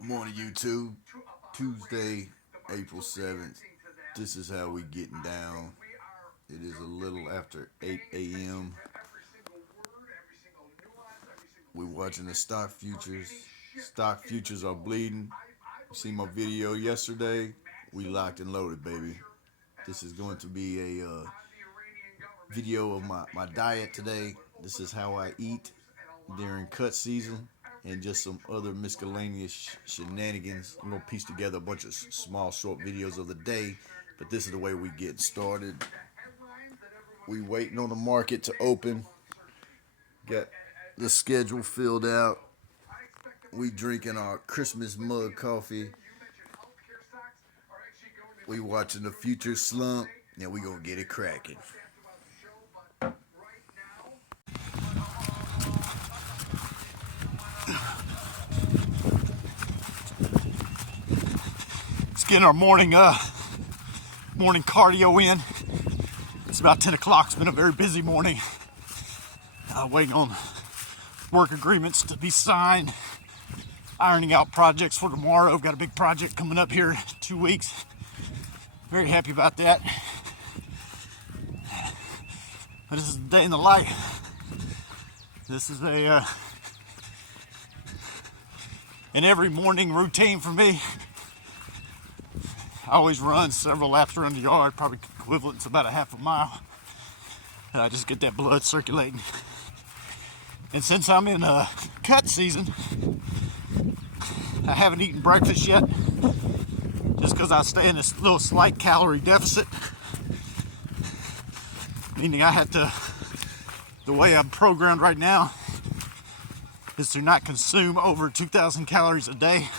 Morning, YouTube. Tuesday, April 7th. This is how we getting down. It is a little after 8 a.m. We watching the stock futures. Stock futures are bleeding. You see my video yesterday? We locked and loaded, baby. This is going to be a video of my diet today. This is how I eat during cut season, and just some other miscellaneous shenanigans. I'm gonna piece together a bunch of small short videos of the day, but this is the way we get started. We waiting on the market to open. Got the schedule filled out. We drinking our Christmas mug coffee. We watching the future slump. Now we gonna get it cracking. Let's get our morning cardio in. It's about 10 o'clock. It's been a very busy morning. Waiting on work agreements to be signed. Ironing out projects for tomorrow. I've got a big project coming up here in 2 weeks. Very happy about that. But this is the day in the life. This is an every morning routine for me. I always run several laps around the yard, probably equivalent to about a half a mile. And I just get that blood circulating. And since I'm in cut season, I haven't eaten breakfast yet, just because I stay in this little slight calorie deficit. Meaning I have to, the way I'm programmed right now, is to not consume over 2,000 calories a day.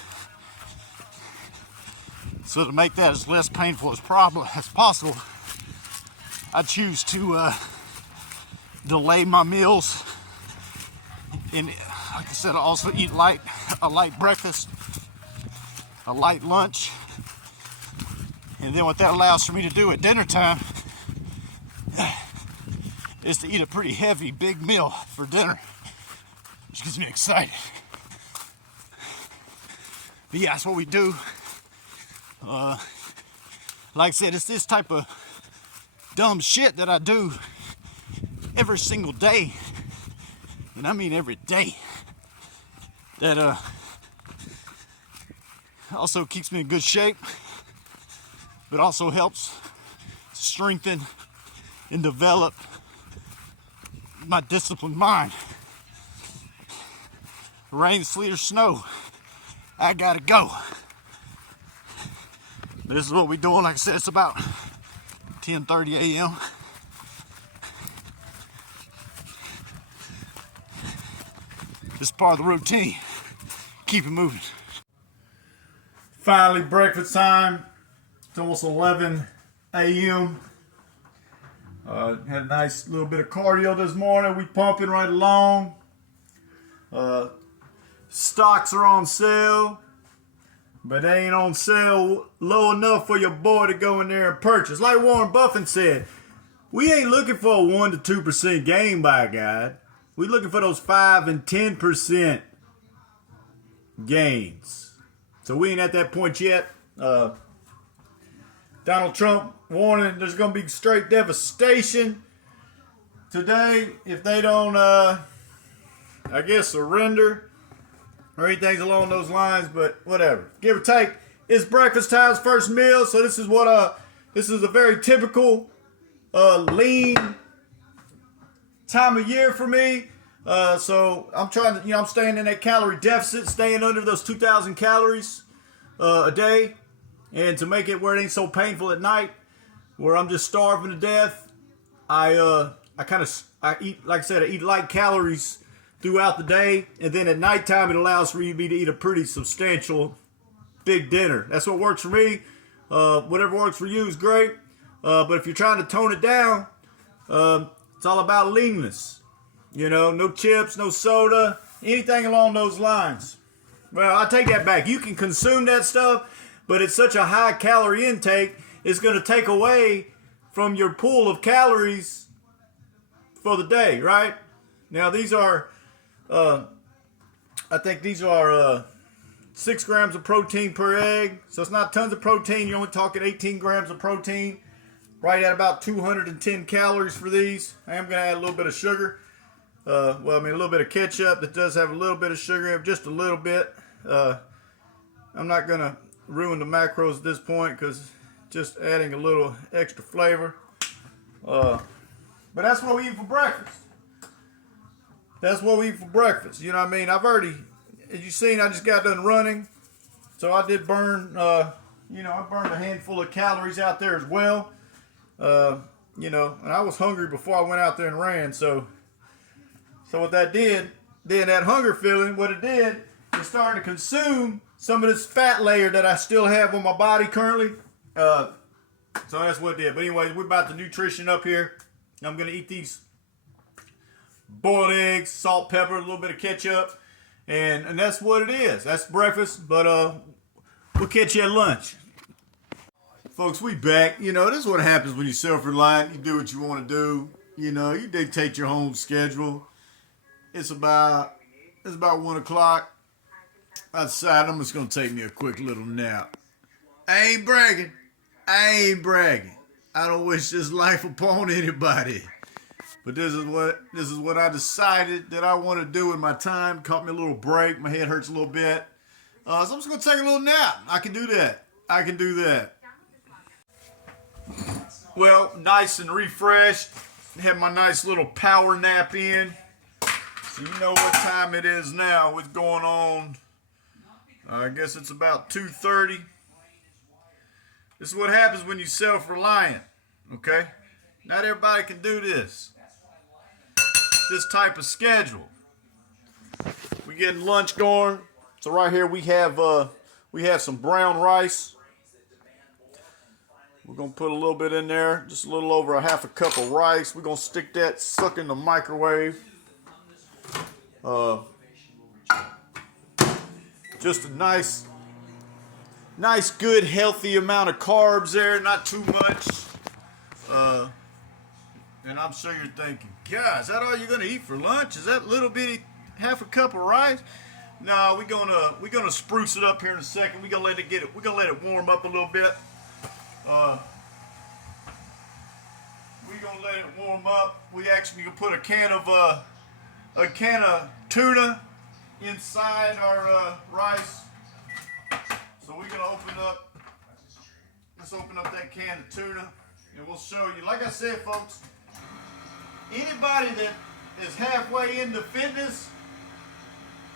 So to make that as less painful as possible, I choose to delay my meals. And like I said, I also eat a light breakfast, a light lunch. And then what that allows for me to do at dinner time is to eat a pretty heavy, big meal for dinner, which gets me excited. But yeah, that's what we do. Like I said, it's this type of dumb shit that I do every single day, and I mean every day, that also keeps me in good shape, but also helps strengthen and develop my disciplined mind. Rain, sleet, or snow, I gotta go. This is what we're doing. Like I said, it's about 10:30 a.m. This is part of the routine. Keep it moving. Finally, breakfast time. It's almost 11 a.m. Had a nice little bit of cardio this morning. We pumping right along. Stocks are on sale, but they ain't on sale low enough for your boy to go in there and purchase. Like Warren Buffett said, we ain't looking for a 1% to 2% gain by God. We looking for those 5% and 10% gains. So we ain't at that point yet. Donald Trump warning there's going to be straight devastation today if they don't, surrender or anything along those lines, but whatever. Give or take, it's breakfast time's first meal, so this is a very typical lean time of year for me. So I'm trying to, I'm staying in that calorie deficit, staying under those 2,000 calories a day, and to make it where it ain't so painful at night, where I'm just starving to death. I eat, like I said, I eat light calories throughout the day, and then at nighttime it allows for me to eat a pretty substantial big dinner. That's what works for me. Whatever works for you is great, but if you're trying to tone it down, it's all about leanness. No chips, no soda, anything along those lines. Well, I take that back. You can consume that stuff, but it's such a high calorie intake, it's going to take away from your pool of calories for the day, right? Now these are I think these are 6 grams of protein per egg. So it's not tons of protein. You're only talking 18 grams of protein. Right at about 210 calories for these. I am going to add a little bit of sugar. A little bit of ketchup that does have a little bit of sugar, just a little bit. I'm not going to ruin the macros at this point because just adding a little extra flavor. But that's what we eat for breakfast. That's what we eat for breakfast. You know what I mean? I've already, as you've seen, I just got done running. So I did burn, I burned a handful of calories out there as well. And I was hungry before I went out there and ran. So what that did, then that hunger feeling, what it did, it started to consume some of this fat layer that I still have on my body currently. So that's what it did. But anyways, we're about the nutrition up here. I'm going to eat these boiled eggs, salt, pepper, a little bit of ketchup. And that's what it is. That's breakfast. But we'll catch you at lunch. Folks, we back. You know, this is what happens when you're self-reliant. You do what you want to do. You know, you dictate your home schedule. It's about 1 o'clock. I decided I'm just going to take me a quick little nap. I ain't bragging. I don't wish this life upon anybody. But this is what I decided that I want to do with my time. Caught me a little break. My head hurts a little bit. So I'm just going to take a little nap. I can do that. Well, nice and refreshed. Had my nice little power nap in. So you know what time it is now. What's going on? I guess it's about 2:30. This is what happens when you're self-reliant. Okay? Not everybody can do this. This type of schedule. We getting lunch going. So right here we have some brown rice. We're going to put a little bit in there, just a little over a half a cup of rice. We're going to stick that, suck in the microwave. Just a nice, good, healthy amount of carbs there, not too much. And I'm sure you're thinking, God, is that all you're going to eat for lunch? Is that little bitty half a cup of rice? No, we're gonna spruce it up here in a second. We're gonna let it warm up a little bit. We're gonna let it warm up. We actually can put a can of tuna inside our rice. So we're gonna let's open up that can of tuna, and we'll show you. Like I said, folks, anybody that is halfway into fitness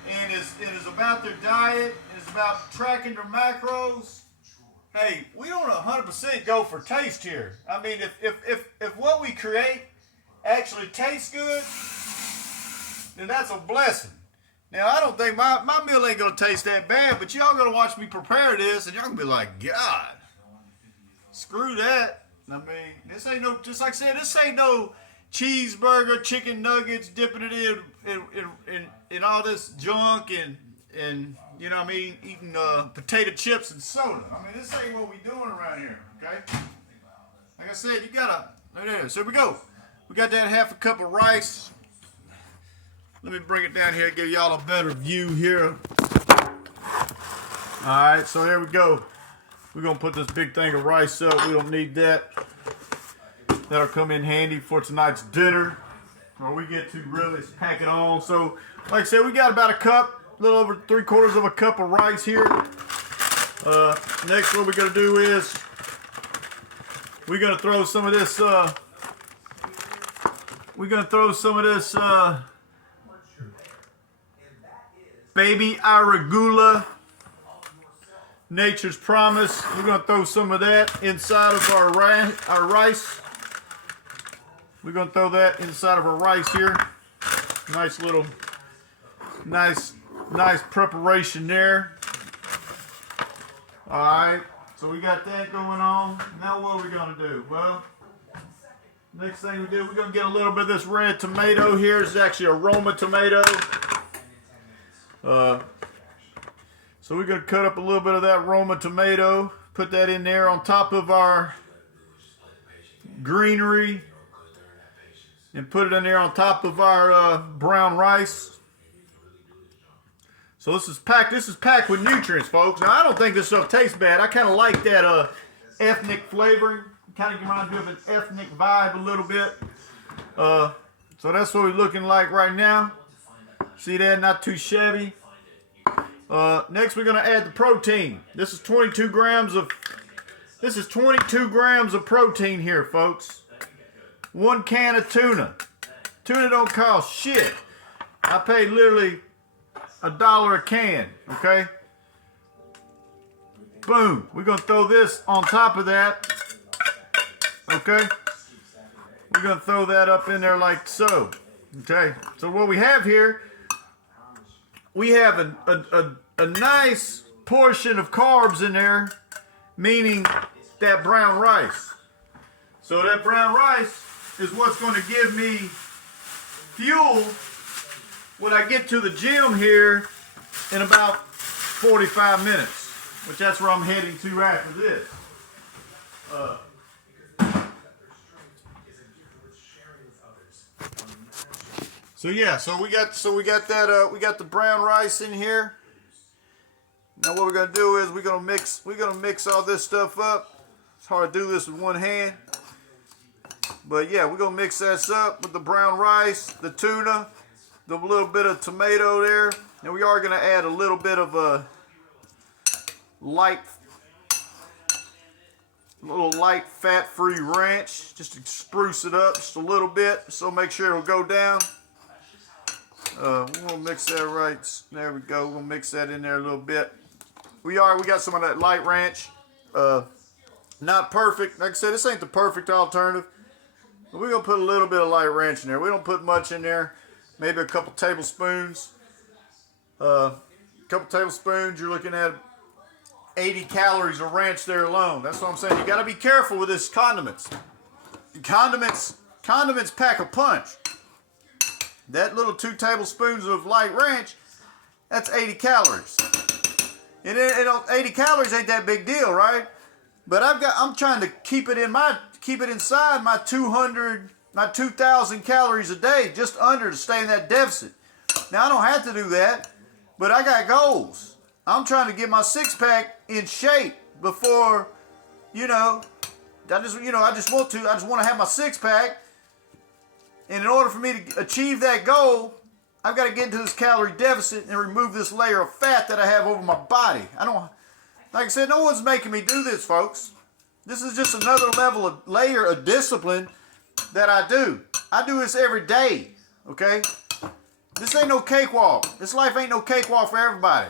and is about their diet, and is about tracking their macros. Hey, we don't 100% go for taste here. I mean, if what we create actually tastes good, then that's a blessing. Now, I don't think my meal ain't gonna taste that bad, but y'all gonna watch me prepare this, and y'all gonna be like, God, screw that. I mean, this ain't no, just like I said, this ain't no cheeseburger, chicken nuggets, dipping it in all this junk and you know what I mean, eating potato chips and soda. I mean, this ain't what we doing around here, okay? Like I said, you gotta, there. So here we go. We got that half a cup of rice. Let me bring it down here and give y'all a better view here. All right, so here we go. We're gonna put this big thing of rice up. We don't need that. That'll come in handy for tonight's dinner, or we get to really pack it on. So, like I said, we got about a cup, a little over 3/4 of a cup of rice here. Next, what we're gonna do is we're gonna throw some of this. Baby arugula, Nature's Promise. We're gonna throw some of that inside of our rice. We're gonna throw that inside of our rice here. Nice preparation there. All right, so we got that going on. Now what are we gonna do? Well, next thing we do, we're gonna get a little bit of this red tomato here. This is actually a Roma tomato. So we're gonna cut up a little bit of that Roma tomato, put that in there on top of our greenery, and put it in there on top of our brown rice. So this is packed with nutrients, folks. Now I don't think this stuff tastes bad. I kind of like that ethnic flavoring. Kind of reminds me of an ethnic vibe a little bit. So that's what we're looking like right now. See that? Not too shabby. Next we're gonna add the protein. This is 22 grams of protein here, folks. 1 can of tuna. Tuna don't cost shit. I paid literally $1 a can, okay? Boom. We're gonna throw this on top of that. Okay? We're gonna throw that up in there like so. Okay? So what we have here, we have a nice portion of carbs in there, meaning that brown rice. So that brown rice is what's going to give me fuel when I get to the gym here in about 45 minutes, which that's where I'm heading to after this. So we got that we got the brown rice in here. Now what we're gonna do is we're gonna mix all this stuff up. It's hard to do this with one hand. But yeah, we're gonna mix this up with the brown rice, the tuna, the little bit of tomato there, and we are gonna add a little bit of a light fat-free ranch just to spruce it up just a little bit, so make sure it'll go down. We're gonna mix that right. There we go. We'll mix that in there a little bit. We got some of that light ranch. Not perfect. Like I said, this ain't the perfect alternative. But we're gonna put a little bit of light ranch in there. We don't put much in there. Maybe a couple tablespoons. You're looking at 80 calories of ranch there alone. That's what I'm saying. You got to be careful with this condiments. Condiments pack a punch. That little 2 tablespoons of light ranch, that's 80 calories. And 80 calories ain't that big deal, right? But I'm trying to keep it inside my 2,000 calories a day, just under, to stay in that deficit. Now I don't have to do that, but I got goals. I'm trying to get my 6-pack in shape before, I just want to have my 6-pack. And in order for me to achieve that goal, I've got to get into this calorie deficit and remove this layer of fat that I have over my body. Like I said, no one's making me do this, folks. This is just another layer of discipline that I do. I do this every day, okay? This ain't no cakewalk. This life ain't no cakewalk for everybody.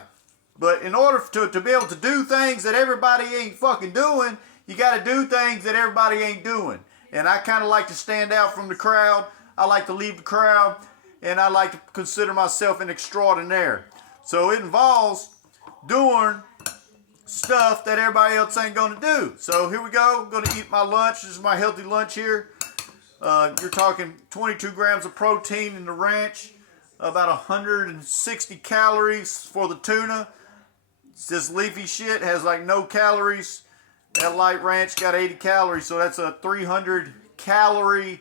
But in order to be able to do things that everybody ain't fucking doing, you got to do things that everybody ain't doing. And I kind of like to stand out from the crowd. I like to leave the crowd, and I like to consider myself an extraordinaire. So it involves doing stuff that everybody else ain't going to do. So here we go. I'm going to eat my lunch. This is my healthy lunch here. You're talking 22 grams of protein in the ranch, about 160 calories for the tuna. This leafy shit has like no calories. That light ranch got 80 calories, so that's a 300 calorie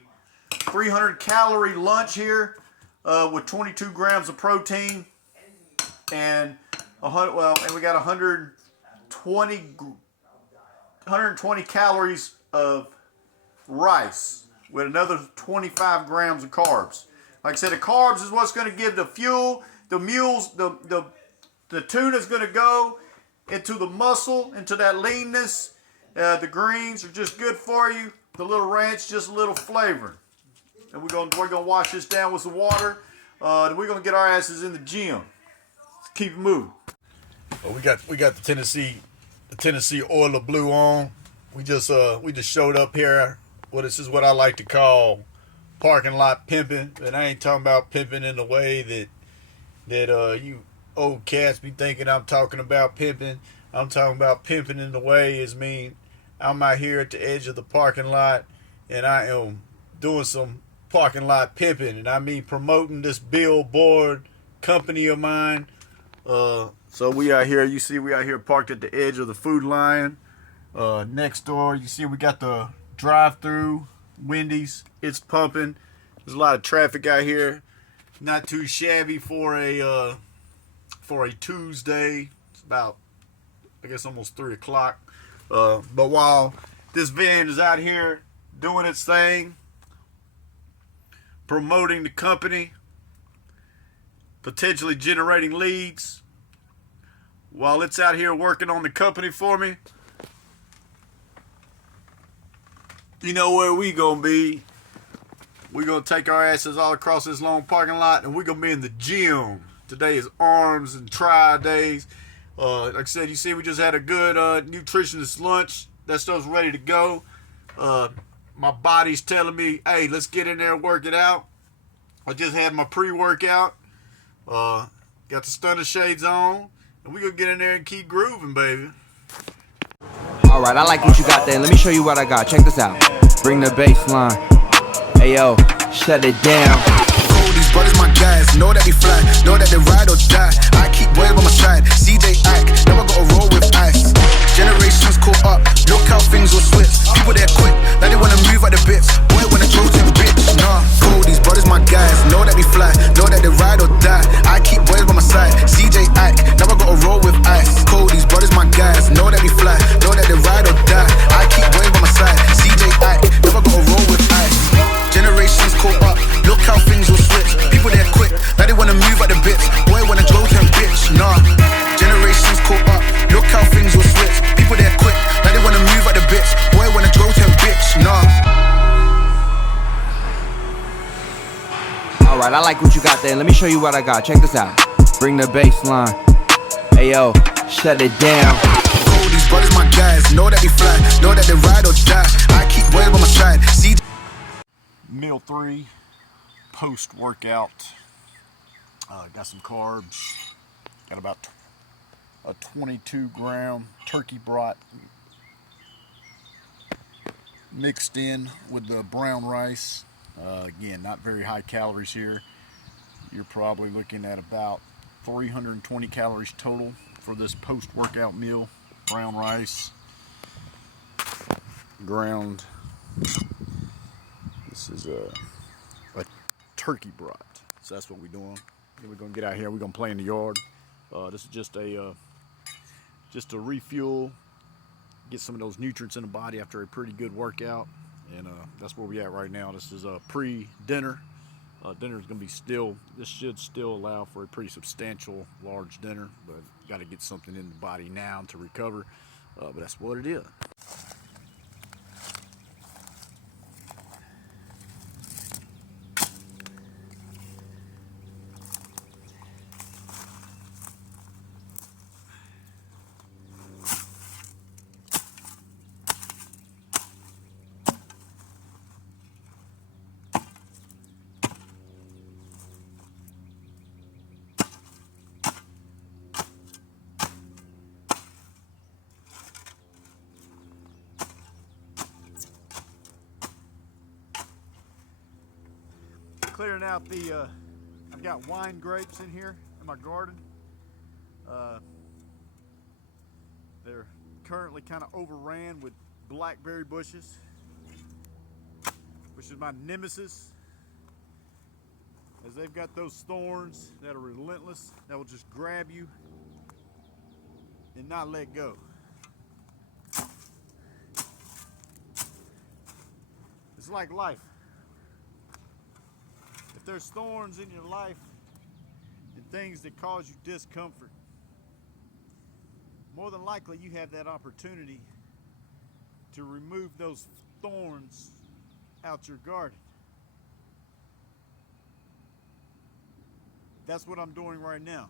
lunch here with 22 grams of protein and we got 120 calories of rice with another 25 grams of carbs. Like I said, the carbs is what's going to give the fuel. The tuna's going to go into the muscle, into that leanness. The greens are just good for you. The little ranch, just a little flavoring. And we're gonna wash this down with some water. And we're gonna get our asses in the gym. Let's keep it moving. Well, we got the Tennessee oil of blue on. We just showed up here. Well, this is what I like to call parking lot pimping. And I ain't talking about pimping in the way that you old cats be thinking I'm talking about pimping. I'm talking about pimping in the way I'm out here at the edge of the parking lot and I am doing some parking lot pimping, and I mean promoting this billboard company of mine. So we out here, you see we out here parked at the edge of the Food Lion. Next door, you see we got the drive-through Wendy's. It's pumping. There's a lot of traffic out here. Not too shabby for a for a Tuesday. It's about, I guess, almost 3 o'clock. But while this van is out here doing its thing, promoting the company, potentially generating leads, while it's out here working on the company for me, you know where we gonna be? We're gonna take our asses all across this long parking lot, and we're gonna be in the gym. Today is arms and tri days. Like I said, you see, we just had a good nutritionist lunch. That stuff's ready to go. My body's telling me, hey, let's get in there and work it out. I just had my pre-workout. Got the stunner shades on. And we're gonna get in there and keep grooving, baby. Alright, I like what you got there. Let me show you what I got. Check this out. Bring the bass line. Hey yo, shut it down. These brothers my guys, know that they fly, know that they ride or die. I keep boys by my side, CJ Ike, never gotta roll with ice. Generations caught up, look how things will switch. People there quick, now they wanna move at the bits. Boy wanna choose him bitch, nah. These brothers my guys, know that they fly, know that they ride or die. I keep boys by my side, CJ Ike, never gotta roll with ice. These brothers my guys, know that they fly, know that they ride or die. I keep boys by my side, CJ Ike, never gotta roll with ice. Generations caught up, look how things will switch. People there quick, now they wanna move at the bits. Boy wanna go to him bitch, nah. Generations caught up, look how things will switch. People there quick, now they wanna move at the bits. Boy wanna go to him bitch, nah. Alright, I like what you got there. Let me show you what I got. Check this out. Bring the bass line. Hey yo, shut it down. These brothers my guys, know that they fly, know that they ride or die. I keep boys by my side, see. Meal 3, post-workout. Got some carbs. Got about a 22-gram turkey brat mixed in with the brown rice. Again, not very high calories here. You're probably looking at about 320 calories total for this post-workout meal. Brown rice, ground. This is a turkey brat. So that's what we're doing. Then we're gonna get out here. We're gonna play in the yard. This is just a refuel. Get some of those nutrients in the body after a pretty good workout. And that's where we at right now. This is a pre-dinner. Dinner is gonna be still. This should still allow for a pretty substantial, large dinner. But got to get something in the body now to recover. But that's what it is. Clearing out the, I've got wine grapes in here in my garden. They're currently kind of overran with blackberry bushes, which is my nemesis, as they've got those thorns that are relentless, that will just grab you and not let go. It's like life. If there's thorns in your life and things that cause you discomfort, more than likely you have that opportunity to remove those thorns out your garden. That's what I'm doing right now.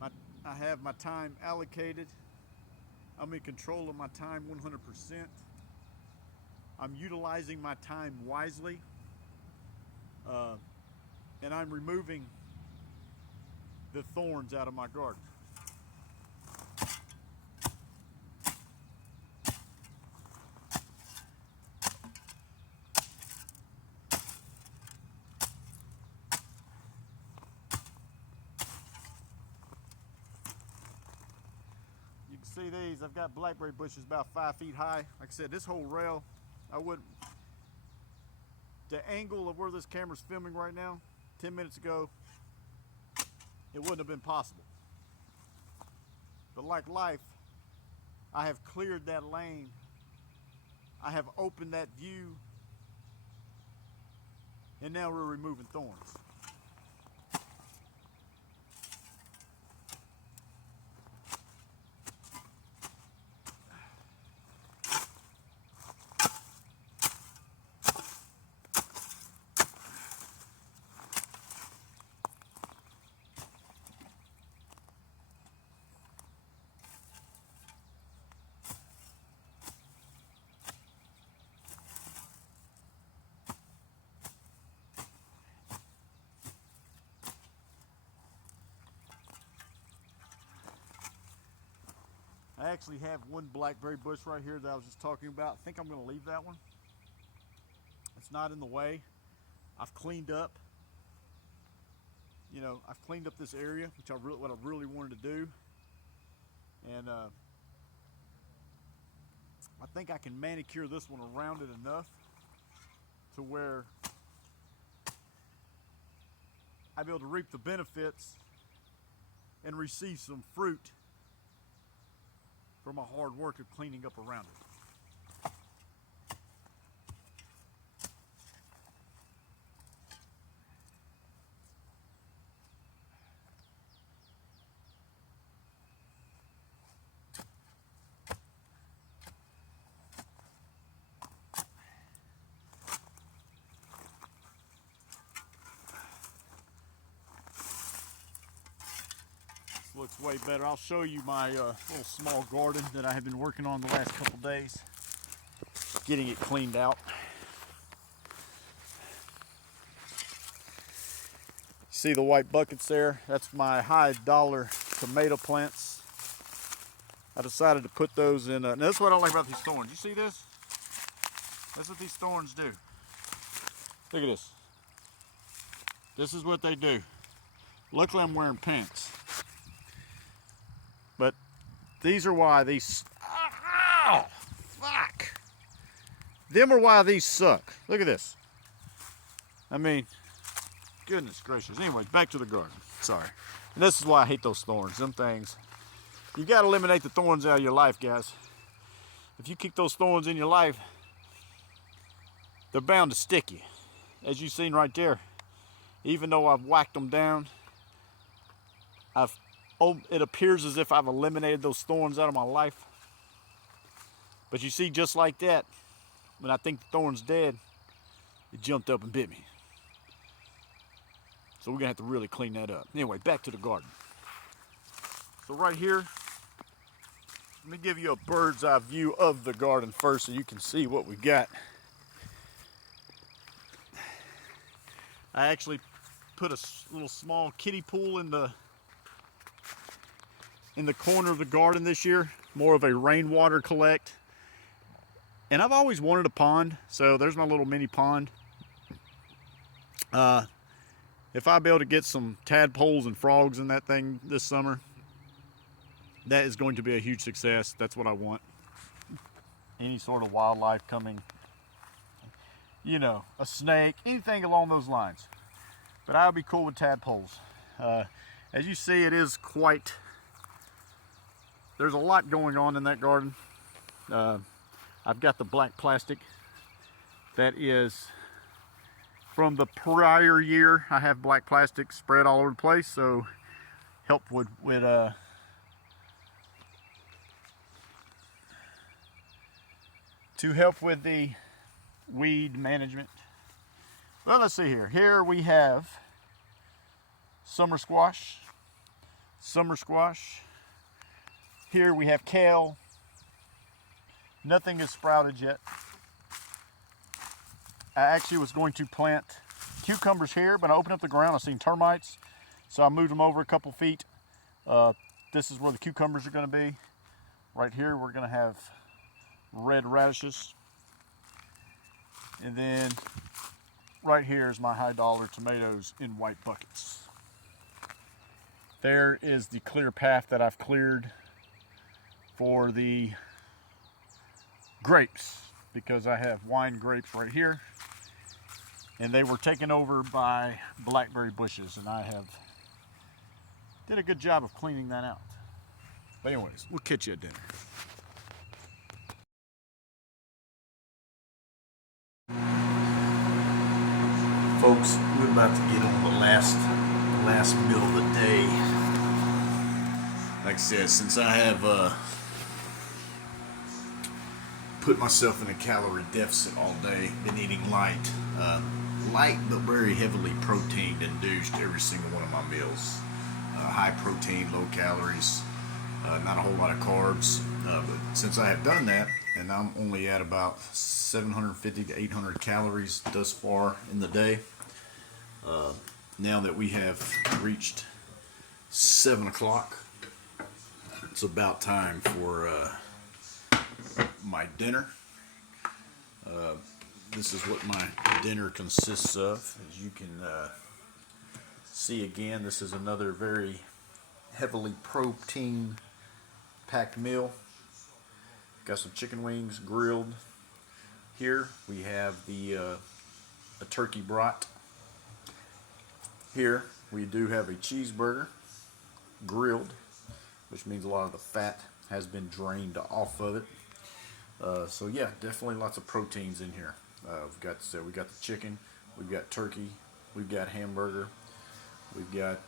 I have my time allocated. I'm in control of my time 100%. I'm utilizing my time wisely. And I'm removing the thorns out of my garden. You can see these, I've got blackberry bushes about 5 feet high. Like I said, this whole rail, the angle of where this camera's filming right now, 10 minutes ago, it wouldn't have been possible. But like life, I have cleared that lane. I have opened that view. And now we're removing thorns. I actually have one blackberry bush right here that I was just talking about. I think I'm going to leave that one. It's not in the way. I've cleaned up. You know, I've cleaned up this area, which what I really wanted to do. And I think I can manicure this one around it enough to where I'll be able to reap the benefits and receive some fruit for my hard work of cleaning up around it. Looks way better. I'll show you my little small garden that I have been working on the last couple days, getting it cleaned out. See the white buckets there? That's my high dollar tomato plants. I decided to put those in. Now that's what I like about these thorns. You see this? That's what these thorns do. Look at this. This is what they do. Luckily I'm wearing pants. But these are why these, oh, fuck. Them are why these suck. Look at this. I mean, goodness gracious. Anyways, back to the garden. Sorry. And this is why I hate those thorns, them things. You got to eliminate the thorns out of your life, guys. If you keep those thorns in your life, they're bound to stick you. As you've seen right there, even though I've whacked them down, it appears as if I've eliminated those thorns out of my life. But you see, just like that, when I think the thorn's dead, it jumped up and bit me. So we're gonna have to really clean that up. Anyway, back to the garden. So right here, let me give you a bird's eye view of the garden first so you can see what we got. I actually put a little small kiddie pool in the corner of the garden this year, more of a rainwater collect. And I've always wanted a pond, so there's my little mini pond. If I'll be able to get some tadpoles and frogs in that thing this summer, that is going to be a huge success. That's what I want. Any sort of wildlife coming, you know, a snake, anything along those lines. But I'll be cool with tadpoles. As you see, it is quite, there's a lot going on in that garden. I've got the black plastic that is from the prior year. I have black plastic spread all over the place, so help with to help with the weed management. Well, let's see here. Here we have summer squash. Here we have kale. Nothing is sprouted yet. I actually was going to plant cucumbers here, but I opened up the ground, I seen termites, so I moved them over a couple feet. This is where the cucumbers are going to be. Right here we're going to have red radishes. And then right here is my high dollar tomatoes in white buckets. There is the clear path that I've cleared for the grapes, because I have wine grapes right here, and they were taken over by blackberry bushes, and I have did a good job of cleaning that out. But anyways, we'll catch you at dinner. Folks, we're about to get on the last meal of the day. Like I said, since I have put myself in a calorie deficit all day, been eating light but very heavily protein induced every single one of my meals. High protein, low calories, not a whole lot of carbs. But since I have done that, and I'm only at about 750 to 800 calories thus far in the day, now that we have reached 7 o'clock, it's about time for my dinner. This is what my dinner consists of. As you can see again, this is another very heavily protein packed meal. Got some chicken wings grilled. Here we have a turkey brat. Here we do have a cheeseburger grilled, which means a lot of the fat has been drained off of it. So yeah, definitely lots of proteins in here. We got the chicken, we've got turkey, we've got hamburger, we've got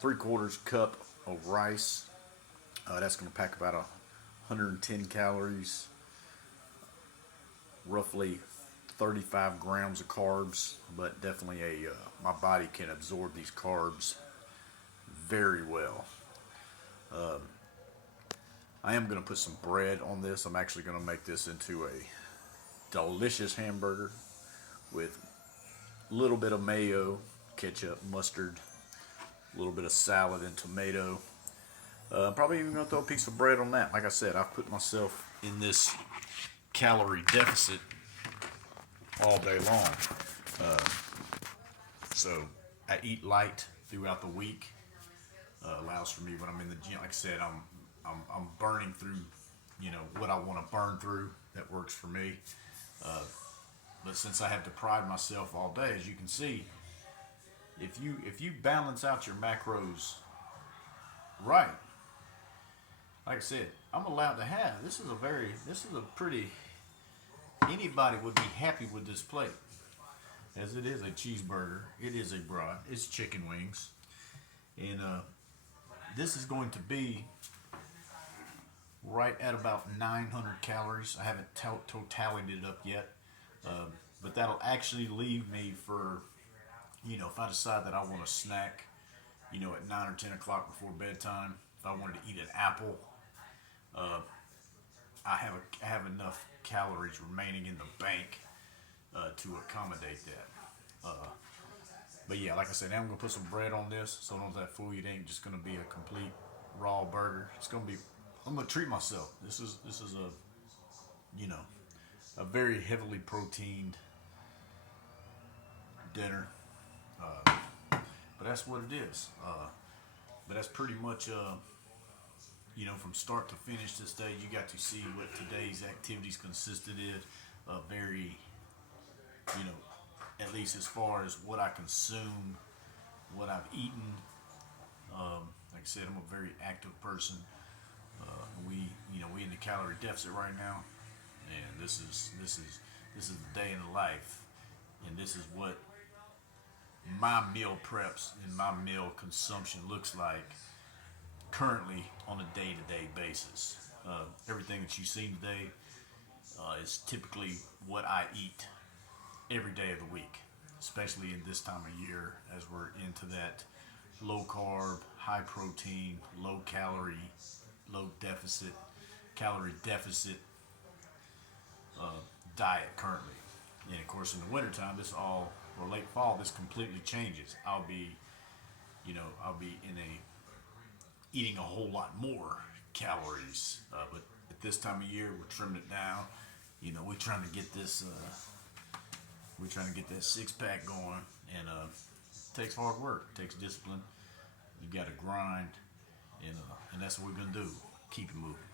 three-quarters cup of rice. That's going to pack about 110 calories, roughly 35 grams of carbs, but definitely my body can absorb these carbs very well. I am going to put some bread on this. I'm actually going to make this into a delicious hamburger with a little bit of mayo, ketchup, mustard, a little bit of salad and tomato. Probably even going to throw a piece of bread on that. Like I said, I've put myself in this calorie deficit all day long. So I eat light throughout the week. Allows for me when I'm in the gym. Like I said, I'm burning through, what I want to burn through. That works for me. But since I have deprived myself all day, as you can see, if you balance out your macros right, like I said, I'm allowed to have. This is a pretty. Anybody would be happy with this plate, as it is a cheeseburger. It is a brat. It's chicken wings, and this is going to be right at about 900 calories. I haven't tallied it up yet, but that'll actually leave me for, if I decide that I want to snack, at 9 or 10 o'clock before bedtime. If I wanted to eat an apple, I have enough calories remaining in the bank to accommodate that. But yeah, like I said, now I'm gonna put some bread on this, so don't let that fool you. It ain't just gonna be a complete raw burger. I'm gonna treat myself. This is a very heavily proteined dinner. But that's what it is. But that's pretty much, from start to finish this day, you got to see what today's activities consisted of. Very, at least as far as what I consume, what I've eaten. Like I said, I'm a very active person. We in the calorie deficit right now, and this is the day in the life, and this is what my meal preps and my meal consumption looks like currently on a day-to-day basis. Everything that you've seen today is typically what I eat every day of the week, especially in this time of year as we're into that low carb, high protein, low calorie, calorie deficit diet currently. And of course in the wintertime, or late fall, this completely changes. I'll be eating a whole lot more calories, but at this time of year, we're trimming it down. We're trying to get this six-pack going, and it takes hard work, it takes discipline. You got to grind, and that's what we're gonna do. Keep it moving.